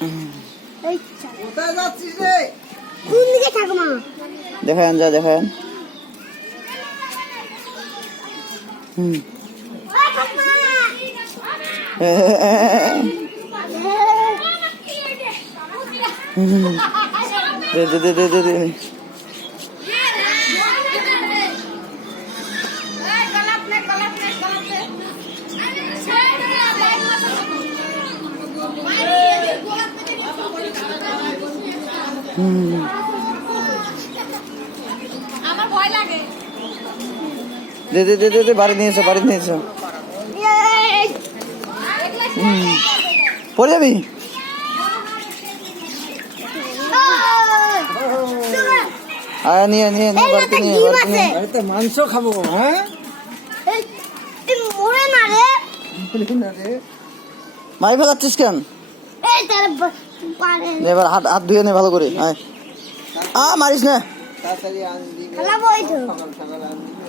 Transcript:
কোথায় যাচ্ছিস রে? কোন দিকে থাকো মা? দেখান যা দেখান। দে দে দে দে দে। আমার ভয় লাগে। দে দে দে দে দে, বাড়ি নিয়েছো বাড়ি নিয়েছো। পড়ে যাবি। আয় নিয়ে নিয়ে নিয়ে বাড়িতে নিয়ে বাড়িতে নিয়ে। আরে তো মাংস খাবো। হ্যাঁ মরে না রে। মারি ফেলাচ্ছিস কেন? এই তার পারে এবার হাত হাত ধুয়ে নে ভালো করে। আয় মারিস না। তাড়াতাড়ি আনবি। খেলাবো এই তো। সকাল সকাল আনবি।